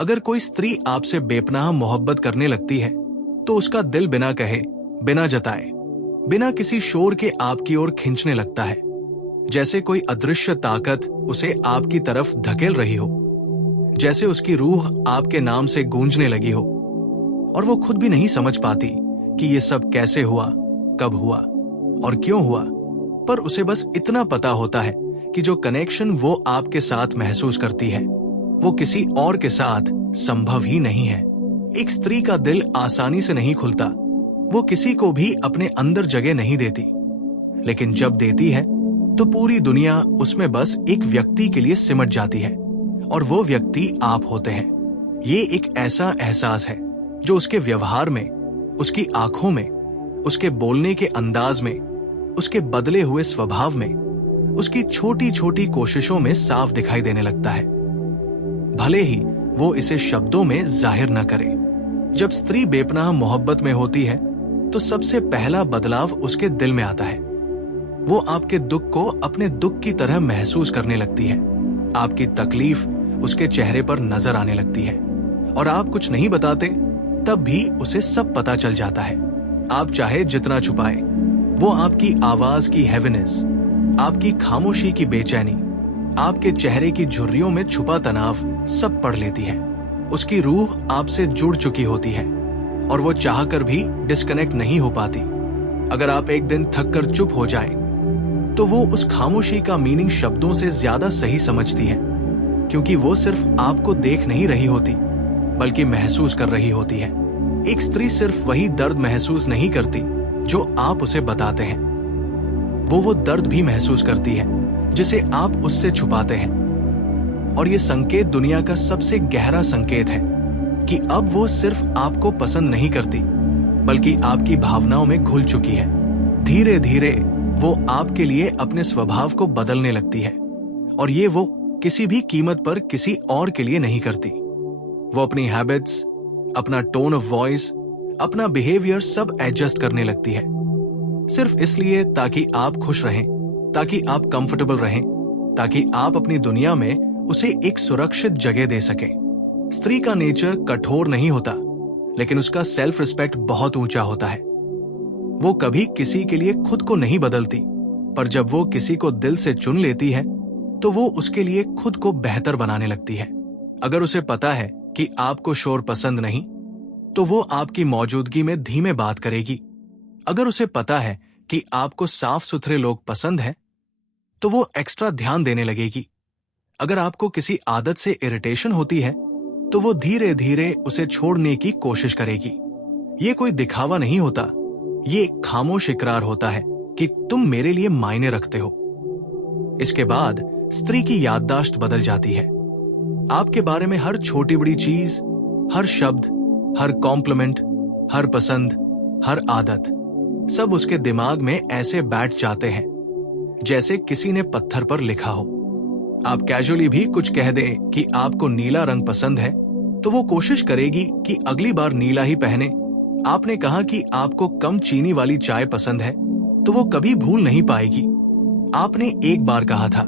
अगर कोई स्त्री आपसे बेपनाह मोहब्बत करने लगती है तो उसका दिल बिना कहे, बिना जताए, बिना किसी शोर के आपकी ओर खींचने लगता है, जैसे कोई अदृश्य ताकत उसे आपकी तरफ धकेल रही हो, जैसे उसकी रूह आपके नाम से गूंजने लगी हो और वो खुद भी नहीं समझ पाती कि ये सब कैसे हुआ, कब हुआ और क्यों हुआ, पर उसे बस इतना पता होता है कि जो कनेक्शन वो आपके साथ महसूस करती है वो किसी और के साथ संभव ही नहीं है। एक स्त्री का दिल आसानी से नहीं खुलता, वो किसी को भी अपने अंदर जगह नहीं देती, लेकिन जब देती है तो पूरी दुनिया उसमें बस एक व्यक्ति के लिए सिमट जाती है और वो व्यक्ति आप होते हैं। ये एक ऐसा एहसास है जो उसके व्यवहार में, उसकी आंखों में, उसके बोलने के अंदाज में, उसके बदले हुए स्वभाव में, उसकी छोटी छोटी कोशिशों में साफ दिखाई देने लगता है, भले ही वो इसे शब्दों में जाहिर न करे। जब स्त्री बेपनाह मोहब्बत में होती है तो सबसे पहला बदलाव उसके दिल में आता है। वो आपके दुख को अपने दुख की तरह महसूस करने लगती है, आपकी तकलीफ उसके चेहरे पर नजर आने लगती है और आप कुछ नहीं बताते तब भी उसे सब पता चल जाता है। आप चाहे जितना छुपाए, वो आपकी आवाज की हेवीनेस, आपकी खामोशी की बेचैनी, आपके चेहरे की झुर्रियों में छुपा तनाव सब पढ़ लेती है। उसकी रूह आपसे जुड़ चुकी होती है और वो चाहकर भी डिस्कनेक्ट नहीं हो पाती। अगर आप एक दिन थक कर चुप हो जाएं, तो वो उस खामोशी का मीनिंग शब्दों से ज्यादा सही समझती है, क्योंकि वो सिर्फ आपको देख नहीं रही होती बल्कि महसूस कर रही होती है। एक स्त्री सिर्फ वही दर्द महसूस नहीं करती जो आप उसे बताते हैं, वो दर्द भी महसूस करती है जिसे आप उससे छुपाते हैं। और ये संकेत दुनिया का सबसे गहरा संकेत है कि अब वो सिर्फ आपको पसंद नहीं करती बल्कि आपकी भावनाओं में घुल चुकी है। धीरे धीरे वो आपके लिए अपने स्वभाव को बदलने लगती है और ये वो किसी भी कीमत पर किसी और के लिए नहीं करती। वो अपनी हैबिट्स, अपना टोन ऑफ वॉइस, अपना बिहेवियर सब एडजस्ट करने लगती है, सिर्फ इसलिए ताकि आप खुश रहें, ताकि आप कंफर्टेबल रहें, ताकि आप अपनी दुनिया में उसे एक सुरक्षित जगह दे सकें। स्त्री का नेचर कठोर नहीं होता, लेकिन उसका सेल्फ रिस्पेक्ट बहुत ऊंचा होता है। वो कभी किसी के लिए खुद को नहीं बदलती, पर जब वो किसी को दिल से चुन लेती है तो वो उसके लिए खुद को बेहतर बनाने लगती है। अगर उसे पता है कि आपको शोर पसंद नहीं, तो वो आपकी मौजूदगी में धीमे बात करेगी। अगर उसे पता है कि आपको साफ सुथरे लोग पसंद हैं, तो वो एक्स्ट्रा ध्यान देने लगेगी। अगर आपको किसी आदत से इरिटेशन होती है, तो वो धीरे धीरे उसे छोड़ने की कोशिश करेगी। ये कोई दिखावा नहीं होता, ये एक खामोश इकरार होता है कि तुम मेरे लिए मायने रखते हो। इसके बाद स्त्री की याददाश्त बदल जाती है। आपके बारे में हर छोटी बड़ी चीज, हर शब्द, हर कॉम्प्लीमेंट, हर पसंद, हर आदत, सब उसके दिमाग में ऐसे बैठ जाते हैं जैसे किसी ने पत्थर पर लिखा हो। आप कैजुअली भी कुछ कह दें कि आपको नीला रंग पसंद है, तो वो कोशिश करेगी कि अगली बार नीला ही पहने। आपने कहा कि आपको कम चीनी वाली चाय पसंद है, तो वो कभी भूल नहीं पाएगी। आपने एक बार कहा था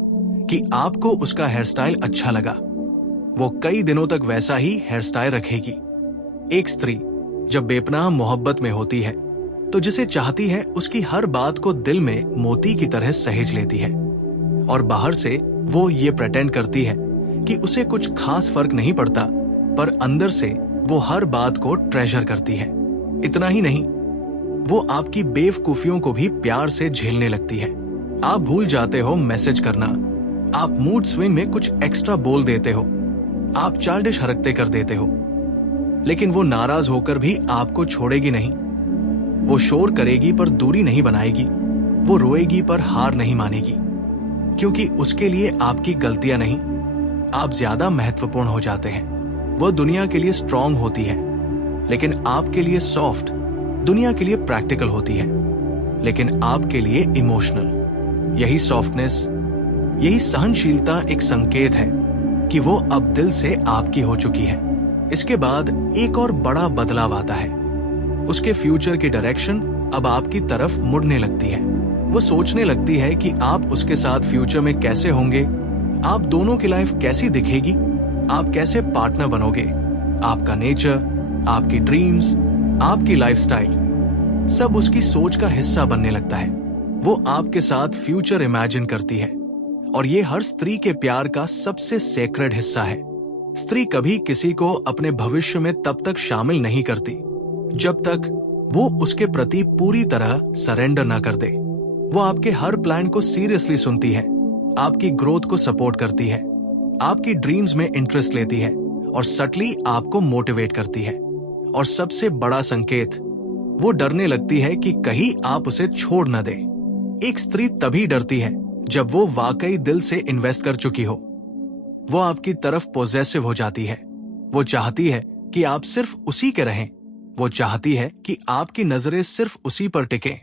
कि आपको उसका हेयर स्टाइल अच्छा लगा, वो कई दिनों तक वैसा ही हेयर स्टाइल रखेगी। एक स्त्री जब बेपनाह मोहब्बत में होती है तो जिसे चाहती है उसकी हर बात को दिल में मोती की तरह सहेज लेती है और बाहर से वो ये प्रेटेंड करती है कि उसे कुछ खास फर्क नहीं पड़ता, पर अंदर से वो हर बात को ट्रेजर करती है। इतना ही नहीं, वो आपकी बेवकूफियों को भी प्यार से झेलने लगती है। आप भूल जाते हो मैसेज करना, आप मूड स्विंग में कुछ एक्स्ट्रा बोल देते हो, आप चाइल्डिश हरकतें कर देते हो, लेकिन वो नाराज होकर भी आपको छोड़ेगी नहीं। वो शोर करेगी पर दूरी नहीं बनाएगी, वो रोएगी पर हार नहीं मानेगी, क्योंकि उसके लिए आपकी गलतियां नहीं, आप ज्यादा महत्वपूर्ण हो जाते हैं। वो दुनिया के लिए स्ट्रांग होती है, लेकिन आपके लिए सॉफ्ट, दुनिया के लिए प्रैक्टिकल होती है, लेकिन आपके लिए इमोशनल। यही सॉफ्टनेस, यही सहनशीलता एक संकेत है कि वो अब दिल से आपकी हो चुकी है। इसके बाद एक और बड़ा बदलाव आता है। उसके फ्यूचर की डायरेक्शन अब आपकी तरफ मुड़ने लगती है। वो सोचने लगती है कि आप उसके साथ फ्यूचर में कैसे होंगे, आप दोनों की लाइफ कैसी दिखेगी, आप कैसे पार्टनर बनोगे, आपका नेचर, आपकी ड्रीम्स, आपकी लाइफस्टाइल, सब उसकी सोच का हिस्सा बनने लगता है। वो आपके साथ फ्यूचर इमेजिन करती है और ये हर स्त्री के प्यार का सबसे सेक्रेड हिस्सा है। स्त्री कभी किसी को अपने भविष्य में तब तक शामिल नहीं करती जब तक वो उसके प्रति पूरी तरह सरेंडर ना कर दे। वो आपके हर प्लान को सीरियसली सुनती है, आपकी ग्रोथ को सपोर्ट करती है, आपकी ड्रीम्स में इंटरेस्ट लेती है और सटली आपको मोटिवेट करती है। और सबसे बड़ा संकेत, वो डरने लगती है कि कहीं आप उसे छोड़ न दे। एक स्त्री तभी डरती है जब वो वाकई दिल से इन्वेस्ट कर चुकी हो। वो आपकी तरफ पॉजेसिव हो जाती है। वो चाहती है कि आप सिर्फ उसी के रहें। वो चाहती है कि आपकी नजरें सिर्फ उसी पर टिकें।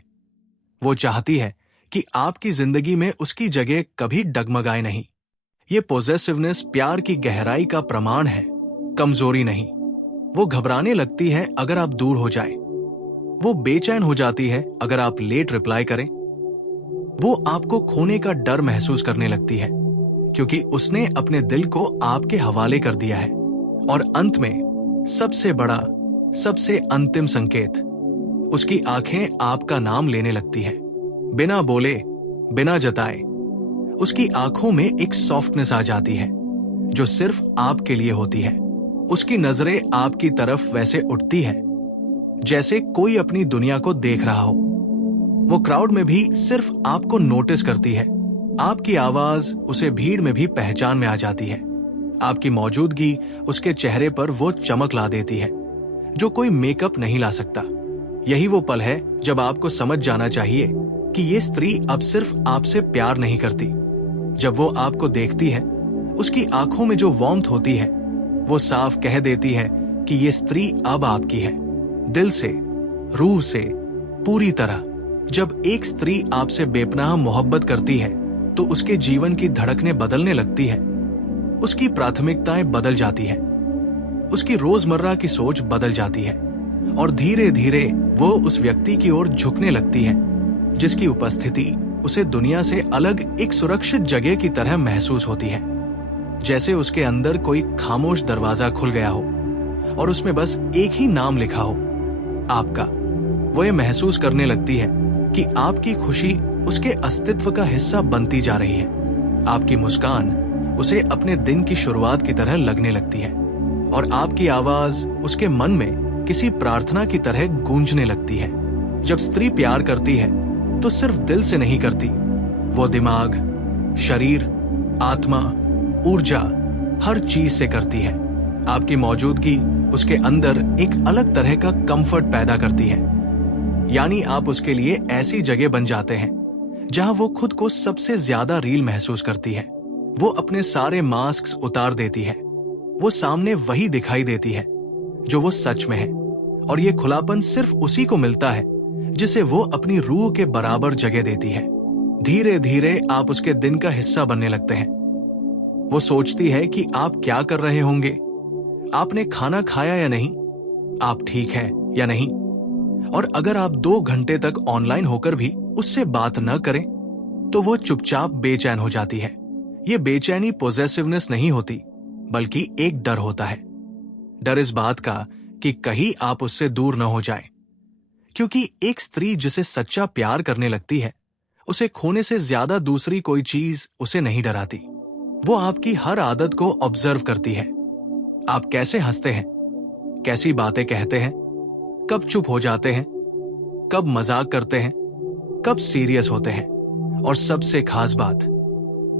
वो चाहती है कि आपकी जिंदगी में उसकी जगह कभी डगमगाए नहीं। ये पॉजेसिवनेस प्यार की गहराई का प्रमाण है, कमजोरी नहीं। वो घबराने लगती है अगर आप दूर हो जाए। वो बेचैन हो जाती है अगर आप लेट रिप्लाई करें। वो आपको खोने का डर महसूस करने लगती है क्योंकि उसने अपने दिल को आपके हवाले कर दिया है। और अंत में सबसे बड़ा, सबसे अंतिम संकेत, उसकी आंखें आपका नाम लेने लगती हैं, बिना बोले, बिना जताए। उसकी आंखों में एक सॉफ्टनेस आ जाती है जो सिर्फ आपके लिए होती है। उसकी नजरें आपकी तरफ वैसे उठती है जैसे कोई अपनी दुनिया को देख रहा हो। वो क्राउड में भी सिर्फ आपको नोटिस करती है। आपकी आवाज उसे भीड़ में भी पहचान में आ जाती है। आपकी मौजूदगी उसके चेहरे पर वो चमक ला देती है जो कोई मेकअप नहीं ला सकता। यही वो पल है जब आपको समझ जाना चाहिए कि ये स्त्री अब सिर्फ आपसे प्यार नहीं करती। जब वो आपको देखती है, उसकी आंखों में जो वार्मथ होती है, वो साफ कह देती है कि ये स्त्री अब आपकी है, दिल से, रूह से, पूरी तरह। जब एक स्त्री आपसे बेपनाह मोहब्बत करती है तो उसके जीवन की धड़कनें बदलने लगती है। उसकी प्राथमिकताएं बदल जाती है, उसकी रोजमर्रा की सोच बदल जाती है और धीरे धीरे वो उस व्यक्ति की ओर झुकने लगती है जिसकी उपस्थिति उसे दुनिया से अलग एक सुरक्षित जगह की तरह महसूस होती है। जैसे उसके अंदर कोई खामोश दरवाजा खुल गया हो और उसमें बस एक ही नाम लिखा हो, आपका। वो ये महसूस करने लगती है कि आपकी खुशी उसके अस्तित्व का हिस्सा बनती जा रही है। आपकी मुस्कान उसे अपने दिन की शुरुआत की तरह लगने लगती है और आपकी आवाज उसके मन में किसी प्रार्थना की तरह गूंजने लगती है। जब स्त्री प्यार करती है तो सिर्फ दिल से नहीं करती, वो दिमाग, शरीर, आत्मा, ऊर्जा, हर चीज से करती है। आपकी मौजूदगी उसके अंदर एक अलग तरह का कंफर्ट पैदा करती है। यानी आप उसके लिए ऐसी जगह बन जाते हैं जहां वो खुद को सबसे ज्यादा रील महसूस करती है। वो अपने सारे मास्क्स उतार देती है। वो सामने वही दिखाई देती है जो वो सच में है और ये खुलापन सिर्फ उसी को मिलता है जिसे वो अपनी रूह के बराबर जगह देती है। धीरे धीरे आप उसके दिन का हिस्सा बनने लगते हैं। वो सोचती है कि आप क्या कर रहे होंगे, आपने खाना खाया या नहीं, आप ठीक है या नहीं। और अगर आप 2 घंटे तक ऑनलाइन होकर भी उससे बात न करें तो वो चुपचाप बेचैन हो जाती है। ये बेचैनी पॉजेसिवनेस नहीं होती बल्कि एक डर होता है। डर इस बात का कि कहीं आप उससे दूर न हो जाए, क्योंकि एक स्त्री जिसे सच्चा प्यार करने लगती है उसे खोने से ज्यादा दूसरी कोई चीज उसे नहीं डराती। वो आपकी हर आदत को ऑब्जर्व करती है। आप कैसे हंसते हैं, कैसी बातें कहते हैं, कब चुप हो जाते हैं, कब मजाक करते हैं, कब सीरियस होते हैं। और सबसे खास बात,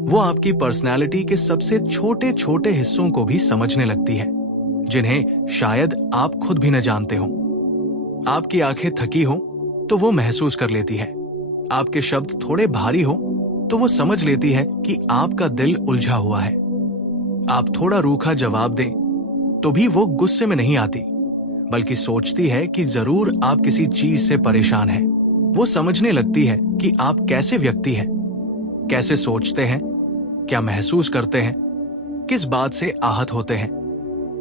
वो आपकी पर्सनैलिटी के सबसे छोटे छोटे हिस्सों को भी समझने लगती है जिन्हें शायद आप खुद भी न जानते हो। आपकी आंखें थकी हो तो वो महसूस कर लेती है। आपके शब्द थोड़े भारी हो तो वो समझ लेती है कि आपका दिल उलझा हुआ है। आप थोड़ा रूखा जवाब दें तो भी वो गुस्से में नहीं आती, बल्कि सोचती है कि जरूर आप किसी चीज से परेशान हैं। वो समझने लगती है कि आप कैसे व्यक्ति हैं, कैसे सोचते हैं, क्या महसूस करते हैं, किस बात से आहत होते हैं,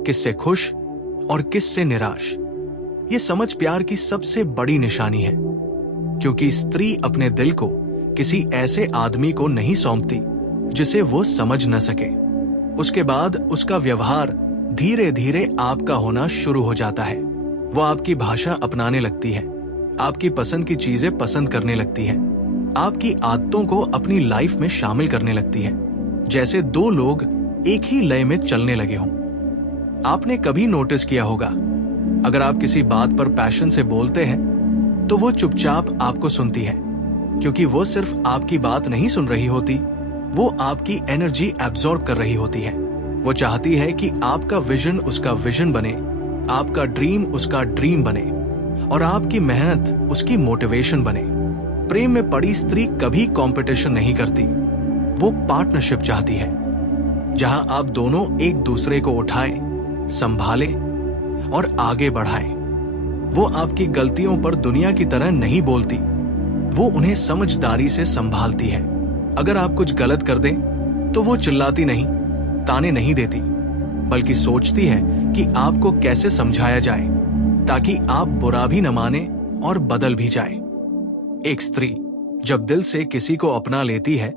किससे खुश और किससे निराश। ये समझ प्यार की सबसे बड़ी निशानी है, क्योंकि स्त्री अपने दिल को किसी ऐसे आदमी को नहीं सौंपती जिसे वो समझ न सके। उसके बाद उसका व्यवहार धीरे धीरे आपका होना शुरू हो जाता है। वो आपकी भाषा अपनाने लगती है, आपकी पसंद की चीजें पसंद करने लगती है, आपकी आदतों को अपनी लाइफ में शामिल करने लगती है, जैसे दो लोग एक ही लय में चलने लगे हों। आपने कभी नोटिस किया होगा, अगर आप किसी बात पर पैशन से बोलते हैं तो वो चुपचाप आपको सुनती है, क्योंकि वो सिर्फ आपकी बात नहीं सुन रही होती, वो आपकी एनर्जी एब्जॉर्ब कर रही होती है। वो चाहती है कि आपका विजन उसका विजन बने, आपका ड्रीम उसका ड्रीम बने और आपकी मेहनत उसकी मोटिवेशन बने। प्रेम में पड़ी स्त्री कभी कंपटीशन नहीं करती, वो पार्टनरशिप चाहती है, जहां आप दोनों एक दूसरे को उठाएं, संभालें और आगे बढ़ाएं। वो आपकी गलतियों पर दुनिया की तरह नहीं बोलती, वो उन्हें समझदारी से संभालती है। अगर आप कुछ गलत कर दें तो वो चिल्लाती नहीं, ताने नहीं देती, बल्कि सोचती है कि आपको कैसे समझाया जाए ताकि आप बुरा भी न माने और बदल भी जाए। एक स्त्री जब दिल से किसी को अपना लेती है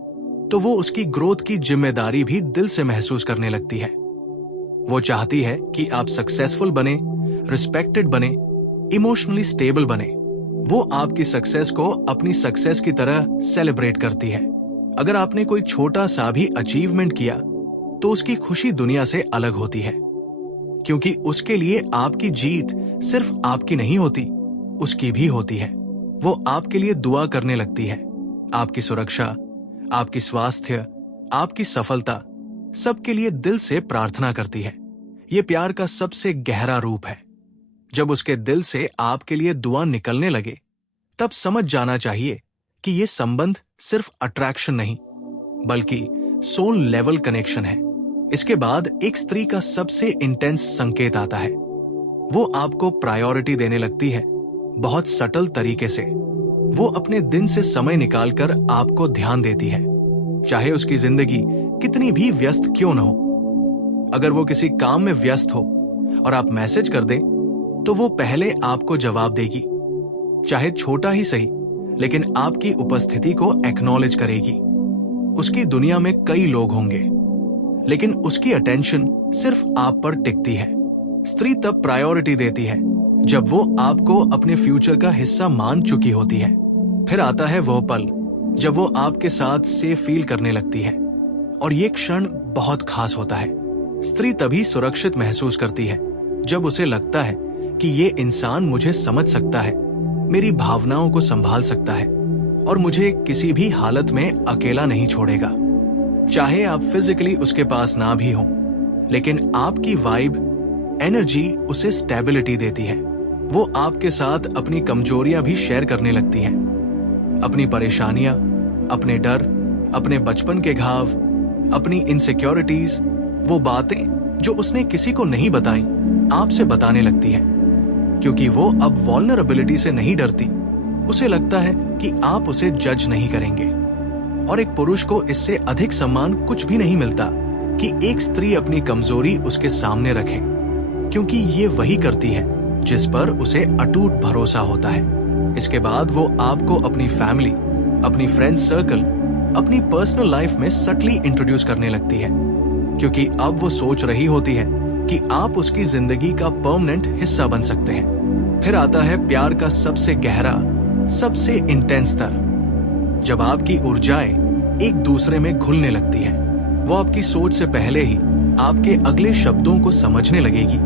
तो वो उसकी ग्रोथ की जिम्मेदारी भी दिल से महसूस करने लगती है। वो चाहती है कि आप सक्सेसफुल बने, रिस्पेक्टेड बने, इमोशनली स्टेबल बने। वो आपकी सक्सेस को अपनी सक्सेस की तरह सेलिब्रेट करती है। अगर आपने कोई छोटा सा भी अचीवमेंट किया तो उसकी खुशी दुनिया से अलग होती है, क्योंकि उसके लिए आपकी जीत सिर्फ आपकी नहीं होती, उसकी भी होती है। वो आपके लिए दुआ करने लगती है, आपकी सुरक्षा, आपकी स्वास्थ्य, आपकी सफलता, सबके लिए दिल से प्रार्थना करती है। ये प्यार का सबसे गहरा रूप है। जब उसके दिल से आपके लिए दुआ निकलने लगे, तब समझ जाना चाहिए कि ये संबंध सिर्फ अट्रैक्शन नहीं, बल्कि सोल लेवल कनेक्शन है। इसके बाद एक स्त्री का सबसे इंटेंस संकेत आता है। वो आपको प्रायोरिटी देने लगती है, बहुत सटल तरीके से। वो अपने दिन से समय निकालकर आपको ध्यान देती है, चाहे उसकी जिंदगी कितनी भी व्यस्त क्यों न हो। अगर वो किसी काम में व्यस्त हो और आप मैसेज कर दें तो वो पहले आपको जवाब देगी, चाहे छोटा ही सही, लेकिन आपकी उपस्थिति को एक्नॉलेज करेगी। उसकी दुनिया में कई लोग होंगे, लेकिन उसकी अटेंशन सिर्फ आप पर टिकती है। स्त्री तब प्रायोरिटी देती है जब वो आपको अपने फ्यूचर का हिस्सा मान चुकी होती है। फिर आता है वो पल जब वो आपके साथ सेफ फील करने लगती है, और ये क्षण बहुत खास होता है। स्त्री तभी सुरक्षित महसूस करती है जब उसे लगता है कि ये इंसान मुझे समझ सकता है, मेरी भावनाओं को संभाल सकता है और मुझे किसी भी हालत में अकेला नहीं छोड़ेगा। चाहे आप फिजिकली उसके पास ना भी हो, लेकिन आपकी वाइब, एनर्जी उसे स्टेबिलिटी देती है। वो आपके साथ अपनी कमजोरियां भी शेयर करने लगती है, अपनी परेशानियां, अपने डर, अपने बचपन के घाव, अपनी इनसिक्योरिटीज, वो बातें जो उसने किसी को नहीं बताई, आपसे बताने लगती है, क्योंकि वो अब वल्नरेबिलिटी से नहीं डरती। उसे लगता है कि आप उसे जज नहीं करेंगे। और एक पुरुष को इससे अधिक सम्मान कुछ भी नहीं मिलता कि एक स्त्री अपनी कमजोरी उसके सामने रखे, क्योंकि ये वही करती है जिस पर उसे अटूट भरोसा होता है। इसके बाद वो आपको अपनी फैमिली, अपनी फ्रेंड सर्कल, अपनी पर्सनल लाइफ में सटली इंट्रोड्यूस करने लगती है, क्योंकि अब वो सोच रही होती है कि आप उसकी जिंदगी का परमानेंट हिस्सा बन सकते हैं। फिर आता है प्यार का सबसे गहरा, सबसे इंटेंस स्तर, जब आपकी ऊर्जाएं एक दूसरे में घुलने लगती है। वो आपकी सोच से पहले ही आपके अगले शब्दों को समझने लगेगी,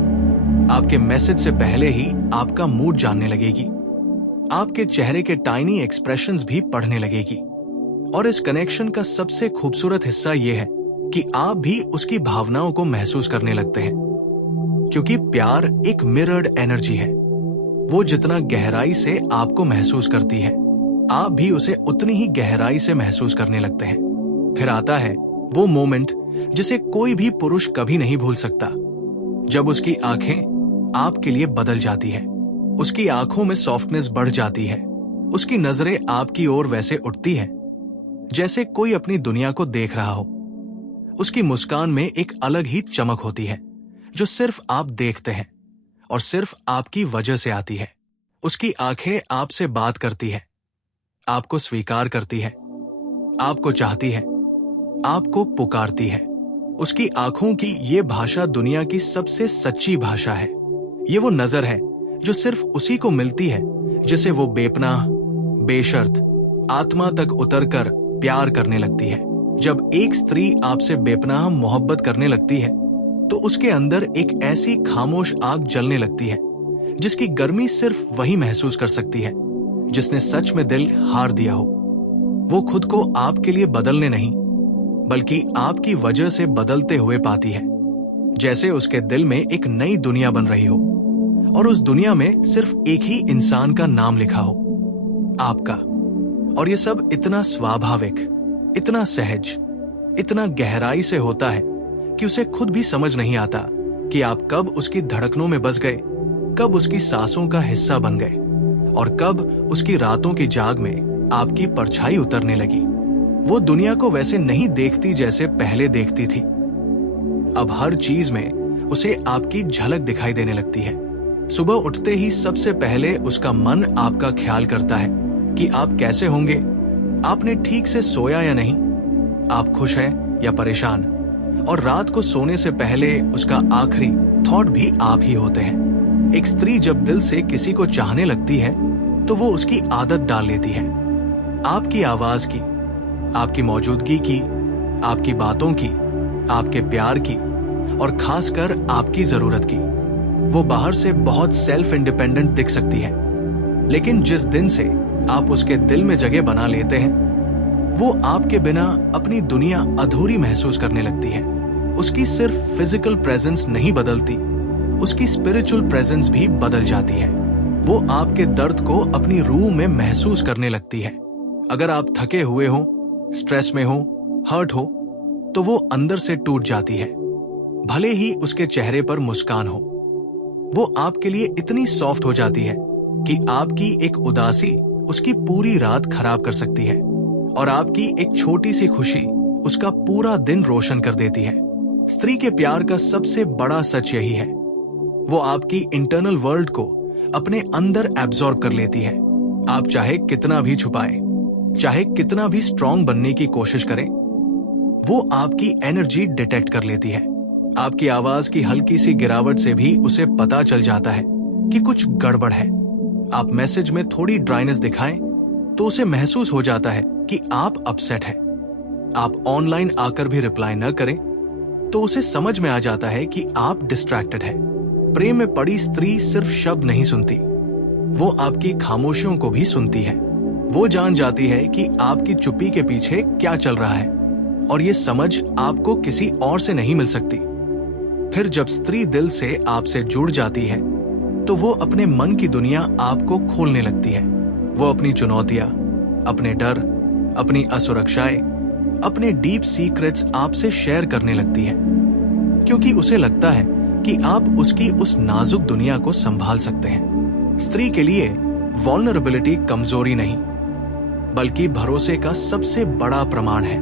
आपके मैसेज से पहले ही आपका मूड जानने लगेगी, आपके चेहरे के टाइनी एक्सप्रेशंस भी पढ़ने लगेगी। और इस कनेक्शन का सबसे खूबसूरत हिस्सा यह है कि आप भी उसकी भावनाओं को महसूस करने लगते हैं, क्योंकि प्यार एक मिरर्ड एनर्जी है। वो जितना गहराई से आपको महसूस करती है, आप भी उसे उतनी ही गहराई से महसूस करने लगते हैं। फिर आता है वो मोमेंट जिसे कोई भी पुरुष कभी नहीं भूल सकता, जब उसकी आंखें आपके लिए बदल जाती है, उसकी आंखों में सॉफ्टनेस बढ़ जाती है, उसकी नजरें आपकी ओर वैसे उठती हैं जैसे कोई अपनी दुनिया को देख रहा हो। उसकी मुस्कान में एक अलग ही चमक होती है जो सिर्फ आप देखते हैं और सिर्फ आपकी वजह से आती है। उसकी आंखें आपसे बात करती है, आपको स्वीकार करती है, आपको चाहती है, आपको पुकारती है। उसकी आंखों की ये भाषा दुनिया की सबसे सच्ची भाषा है। ये वो नजर है जो सिर्फ उसी को मिलती है जिसे वो बेपनाह, बेशर्त, आत्मा तक उतरकर प्यार करने लगती है। जब एक स्त्री आपसे बेपनाह मोहब्बत करने लगती है तो उसके अंदर एक ऐसी खामोश आग जलने लगती है जिसकी गर्मी सिर्फ वही महसूस कर सकती है जिसने सच में दिल हार दिया हो। वो खुद को आपके लिए बदलने नहीं बल्कि आपकी वजह से बदलते हुए पाती है, जैसे उसके दिल में एक नई दुनिया बन रही हो और उस दुनिया में सिर्फ एक ही इंसान का नाम लिखा हो, आपका। और ये सब इतना स्वाभाविक, इतना सहज, इतना गहराई से होता है कि उसे खुद भी समझ नहीं आता कि आप कब उसकी धड़कनों में बस गए, कब उसकी सांसों का हिस्सा बन गए और कब उसकी रातों की जाग में आपकी परछाई उतरने लगी। वो दुनिया को वैसे नहीं देखती जैसे पहले देखती थी। अब हर चीज में उसे आपकी झलक दिखाई देने लगती है। सुबह उठते ही सबसे पहले उसका मन आपका ख्याल करता है कि आप कैसे होंगे, आपने ठीक से सोया या नहीं, आप खुश हैं या परेशान। और रात को सोने से पहले उसका आखिरी थॉट भी आप ही होते हैं। एक स्त्री जब दिल से किसी को चाहने लगती है तो वो उसकी आदत डाल लेती है, आपकी आवाज की, आपकी मौजूदगी की, आपकी बातों की, आपके प्यार की और खासकर आपकी जरूरत की। वो बाहर से बहुत सेल्फ इंडिपेंडेंट दिख सकती है, लेकिन जिस दिन से आप उसके दिल में जगह बना लेते हैं वो आपके बिना अपनी दुनिया अधूरी महसूस करने लगती है। उसकी सिर्फ फिजिकल प्रेजेंस नहीं बदलती, उसकी स्पिरिचुअल प्रेजेंस भी बदल जाती है। वो आपके दर्द को अपनी रूह में महसूस करने लगती है। अगर आप थके हुए हो, स्ट्रेस में हो, हर्ट हो, तो वो अंदर से टूट जाती है, भले ही उसके चेहरे पर मुस्कान हो। वो आपके लिए इतनी सॉफ्ट हो जाती है कि आपकी एक उदासी उसकी पूरी रात खराब कर सकती है और आपकी एक छोटी सी खुशी उसका पूरा दिन रोशन कर देती है। स्त्री के प्यार का सबसे बड़ा सच यही है, वो आपकी इंटरनल वर्ल्ड को अपने अंदर एब्जॉर्ब कर लेती है। आप चाहे कितना भी छुपाए, चाहे कितना भी स्ट्रांग बनने की कोशिश करें, वो आपकी एनर्जी डिटेक्ट कर लेती है। आपकी आवाज की हल्की सी गिरावट से भी उसे पता चल जाता है कि कुछ गड़बड़ है। आप मैसेज में थोड़ी ड्राइनेस दिखाएं तो उसे महसूस हो जाता है कि आप अपसेट हैं। आप ऑनलाइन आकर भी रिप्लाई न करें तो उसे समझ में आ जाता है कि आप डिस्ट्रैक्टेड हैं। प्रेम में पड़ी स्त्री सिर्फ शब्द नहीं सुनती, वो आपकी खामोशियों को भी सुनती है। वो जान जाती है कि आपकी चुप्पी के पीछे क्या चल रहा है और ये समझ आपको किसी और से नहीं मिल सकती। फिर जब स्त्री दिल से आपसे जुड़ जाती है तो वो अपने मन की दुनिया आपको खोलने लगती है। वो अपनी चुनौतियां, अपने डर, अपनी असुरक्षाएं, अपने डीप सीक्रेट्स आपसे शेयर करने लगती है, क्योंकि उसे लगता है कि आप उसकी उस नाजुक दुनिया को संभाल सकते हैं। स्त्री के लिए वल्नरेबिलिटी कमजोरी नहीं बल्कि भरोसे का सबसे बड़ा प्रमाण है।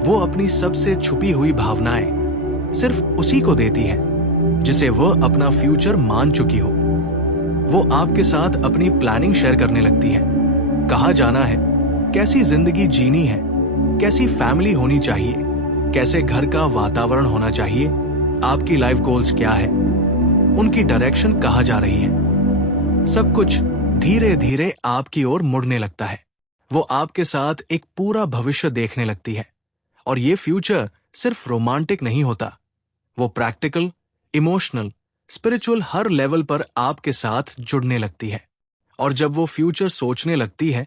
वो अपनी सबसे छुपी हुई भावनाएं सिर्फ उसी को देती है जिसे वह अपना फ्यूचर मान चुकी हो। वो आपके साथ अपनी प्लानिंग शेयर करने लगती है, कहाँ जाना है, कैसी जिंदगी जीनी है, कैसी फैमिली होनी चाहिए, कैसे घर का वातावरण होना चाहिए, आपकी लाइफ गोल्स क्या है, उनकी डायरेक्शन कहाँ जा रही है। सब कुछ धीरे धीरे आपकी ओर मुड़ने लगता है। वो आपके साथ एक पूरा भविष्य देखने लगती है और ये फ्यूचर सिर्फ रोमांटिक नहीं होता, वो प्रैक्टिकल, इमोशनल, स्पिरिचुअल हर लेवल पर आपके साथ जुड़ने लगती है। और जब वो फ्यूचर सोचने लगती है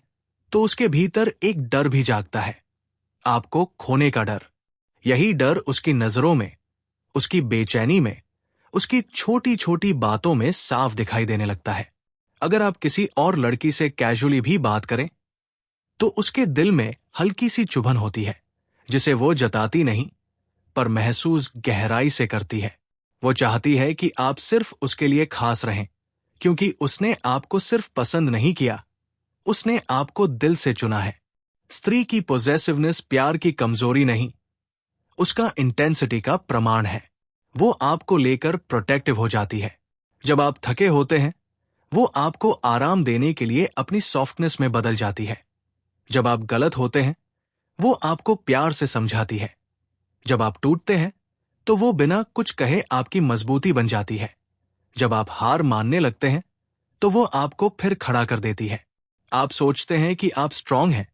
तो उसके भीतर एक डर भी जागता है, आपको खोने का डर। यही डर उसकी नजरों में, उसकी बेचैनी में, उसकी छोटी छोटी बातों में साफ दिखाई देने लगता है। अगर आप किसी और लड़की से कैजुअली भी बात करें तो उसके दिल में हल्की सी चुभन होती है जिसे वो जताती नहीं पर महसूस गहराई से करती है। वो चाहती है कि आप सिर्फ उसके लिए खास रहें, क्योंकि उसने आपको सिर्फ पसंद नहीं किया, उसने आपको दिल से चुना है। स्त्री की पोजेसिवनेस प्यार की कमजोरी नहीं, उसका इंटेंसिटी का प्रमाण है। वो आपको लेकर प्रोटेक्टिव हो जाती है। जब आप थके होते हैं वो आपको आराम देने के लिए अपनी सॉफ्टनेस में बदल जाती है। जब आप गलत होते हैं वो आपको प्यार से समझाती है। जब आप टूटते हैं तो वो बिना कुछ कहे आपकी मजबूती बन जाती है। जब आप हार मानने लगते हैं तो वो आपको फिर खड़ा कर देती है। आप सोचते हैं कि आप स्ट्रांग हैं,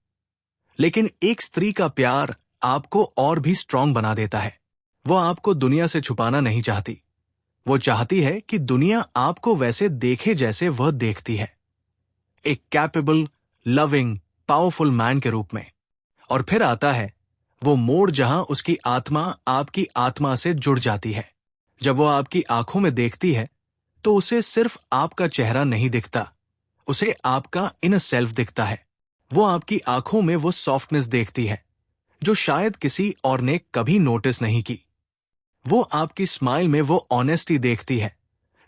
लेकिन एक स्त्री का प्यार आपको और भी स्ट्रांग बना देता है। वो आपको दुनिया से छुपाना नहीं चाहती। वो चाहती है कि दुनिया आपको वैसे देखे जैसे वह देखती है, एक कैपेबल, लविंग, पावरफुल मैन के रूप में। और फिर आता है वो मोड़ जहां उसकी आत्मा आपकी आत्मा से जुड़ जाती है। जब वो आपकी आंखों में देखती है तो उसे सिर्फ आपका चेहरा नहीं दिखता, उसे आपका इनर सेल्फ दिखता है। वो आपकी आंखों में वो सॉफ्टनेस देखती है जो शायद किसी और ने कभी नोटिस नहीं की। वो आपकी स्माइल में वो ऑनेस्टी देखती है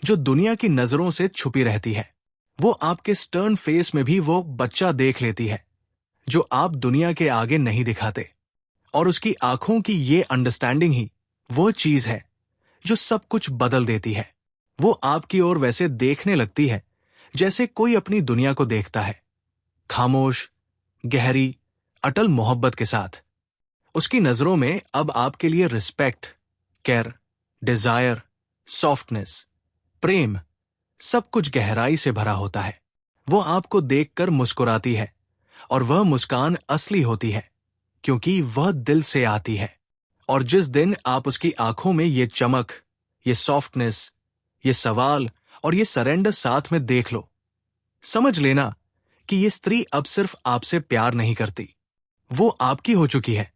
जो दुनिया की नजरों से छुपी रहती है। वो आपके स्टर्न फेस में भी वो बच्चा देख लेती है जो आप दुनिया के आगे नहीं दिखाते। और उसकी आंखों की ये अंडरस्टैंडिंग ही वो चीज है जो सब कुछ बदल देती है। वो आपकी ओर वैसे देखने लगती है जैसे कोई अपनी दुनिया को देखता है, खामोश, गहरी, अटल मोहब्बत के साथ। उसकी नजरों में अब आपके लिए रिस्पेक्ट, केयर, डिजायर, सॉफ्टनेस, प्रेम, सब कुछ गहराई से भरा होता है। वो आपको देखकर मुस्कुराती है और वह मुस्कान असली होती है क्योंकि वह दिल से आती है। और जिस दिन आप उसकी आंखों में ये चमक, ये सॉफ्टनेस, ये सवाल और ये सरेंडर साथ में देख लो, समझ लेना कि ये स्त्री अब सिर्फ आपसे प्यार नहीं करती, वो आपकी हो चुकी है।